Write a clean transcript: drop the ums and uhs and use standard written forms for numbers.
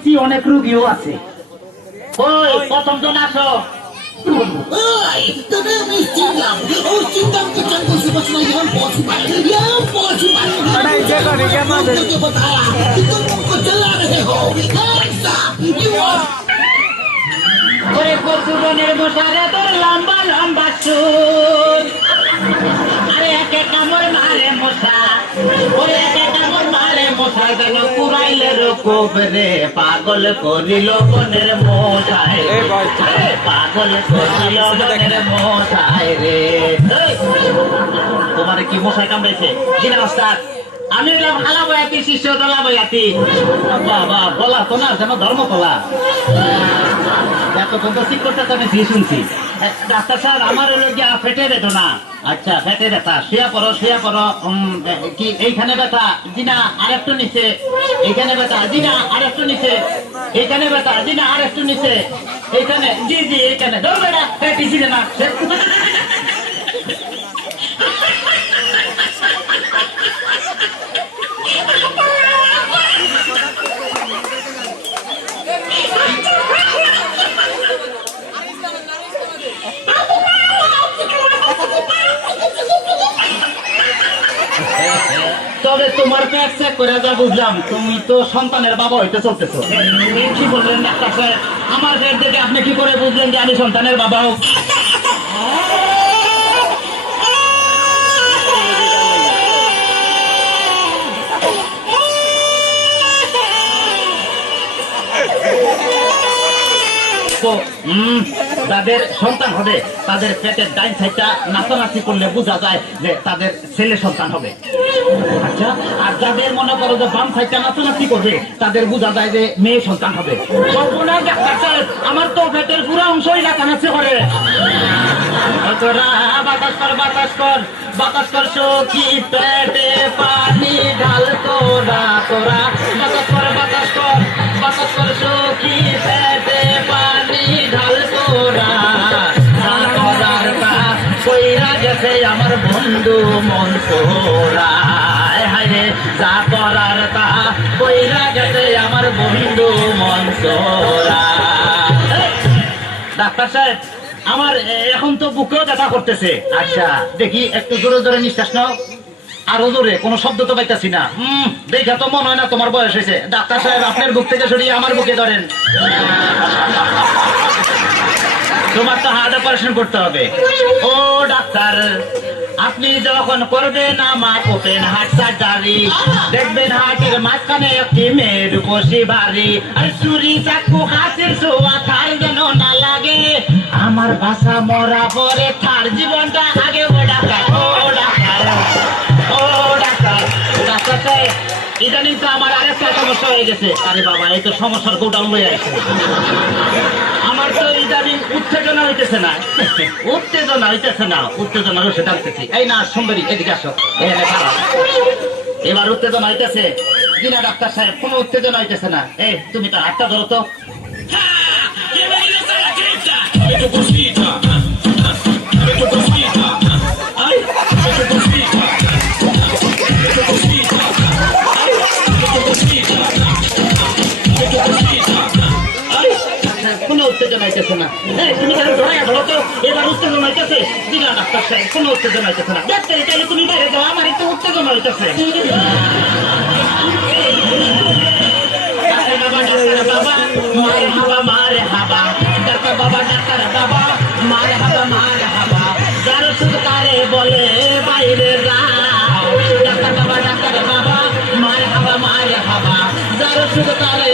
দেখছি অনেক রুগীও আছে। ওই প্রথম জন আসো। ওরে কচুবনের মশারে তোর লম্বা লম্বা চুল, আরে একে কামড় মারে মশা, ওরে একে কামড় মারে মশা, যেন কুড়াইলে রোকবে পাগল করিল বনের মশায়, পাগল করিল বনের মশায় রে। তোমার কি মশাই কামড়াইছে? জিনা মাস্টার আমি এলাম হালা বয়াতি, শিষ্য তোলা বয়াতি। বাবা বলা তো না যেন ধর্মতলা। এতক্ষণ তো ঠিক করতে আমি দিয়ে শুনছি। ডাক্তার সাহেব আমার হলো গিয়া পেটে বেদনা। আচ্ছা পেটে ব্যথা, শুয়া পড়ো শুয়া পড়ো। কি এইখানে ব্যথা? জি না আর একটু নিচে। এইখানে ব্যথা? জি না আর একটু নিচে। এইখানে ব্যথা? জি না আর একটু নিচে। এইখানে? জি জি এইখানে। ধরবে না পিছিয়ে না। তবে তোমার পেট চেক করে যা বুঝলাম তুমি তো সন্তানের বাবা হইতে চলতেছো। কি বললেন ডাক্তার সাহেব? আমার পেট দেখে আপনি কি করে বুঝলেন যে আমি সন্তানের বাবা হোক? তো যাদের সন্তান হবে তাদের পেটের ডাইন সাইডটা নাচানাচি করলে বোঝা যায় যে তাদের ছেলে সন্তান হবে। আচ্ছা, আর যাদের মনে করো যে বাম সাইডটা নাচানাচি করবে তাদের বোঝা যায় যে মেয়ে সন্তান হবে। আমার তো পেটের পুরো অংশই নাচানাচি করে। বাতাস কর বাতাস কর বাতাস কর সখী পেটে পানি ঢাল তোরা তোরা। বাতাস কর বাতাস কর বাতাস কর সখী পেটে পানি ঢাল তোরা। কইরা গেছে আমার বন্ধু মনসুরা, হায় যা করার তা কইরা গেছে আমার বন্ধু মনসুরা। ডাক্তার সাহেব আমার এখন তো বুকেও ব্যথা করতেছে। আচ্ছা দেখি একটু জোরে জোরে নিঃশ্বাস নাও। আরো জোরে, কোনো শব্দ তো পাইতাছি না। দেখা তো মনে হয় না তোমার বয়স হয়েছে। ডাক্তার সাহেব আপনার বুক থেকে সরিয়ে আমার বুকে ধরেন। তোমার তো হার্ট অপারেশন করতে হবে। ও ডাক্তার আপনি যখন করবেন আমার ওপেন হার্ট সার্জারি, দেখবেন হার্টের মাঝখানে একটি মেয়ের বসি বাড়ি। আর চুরি চাকু হাসির ছোঁয়া তার যেন না লাগে। আমার বাসা মরা পরে তার জীবনটা আগে। ও ডাক্তার ও ডাক্তার ও ডাক্তার ডাক্তার সাহেব ইদানিং তো আমার আরেকটা সমস্যা হয়ে গেছে। আরে বাবা এই তো সমস্যার গোডাউন হয়ে আসছে। আমার তো ইদানিং উত্তেজনা হইতেছে না, উত্তেজনা হইতেছে না, উত্তেজনা রয়েছে টানতেছি। এই না সুন্দরী এদিকে আসো। এবার উত্তেজনা হইতেছে কিনা ডাক্তার সাহেব? কোনো উত্তেজনা হইতেছে না। এই তুমি তো হাতটা ধরো তো। কোনো উত্তেজনা হইতেছে না। তুমি তাহলে ধরে ধরো তো। এবার উত্তেজনা হইতেছে দিলা ডাক্তার সাহেব? কোনো উত্তেজনা হইতেছে না। ডাক্তার তাহলে তুমি বাইরে যাও, আমার একটু উত্তেজনা হইতেছে। বাবা মারে হাবা মারে হাবা, ডাক্তার বাবা ডাক্তার বাবা মারে হাবা মারে হাবা। যার শুধু তারে বলে বাইরে যাও, ডাক্তার বাবা ডাক্তার বাবা মারে হাবা মারে হাবা। যার শুধু তারে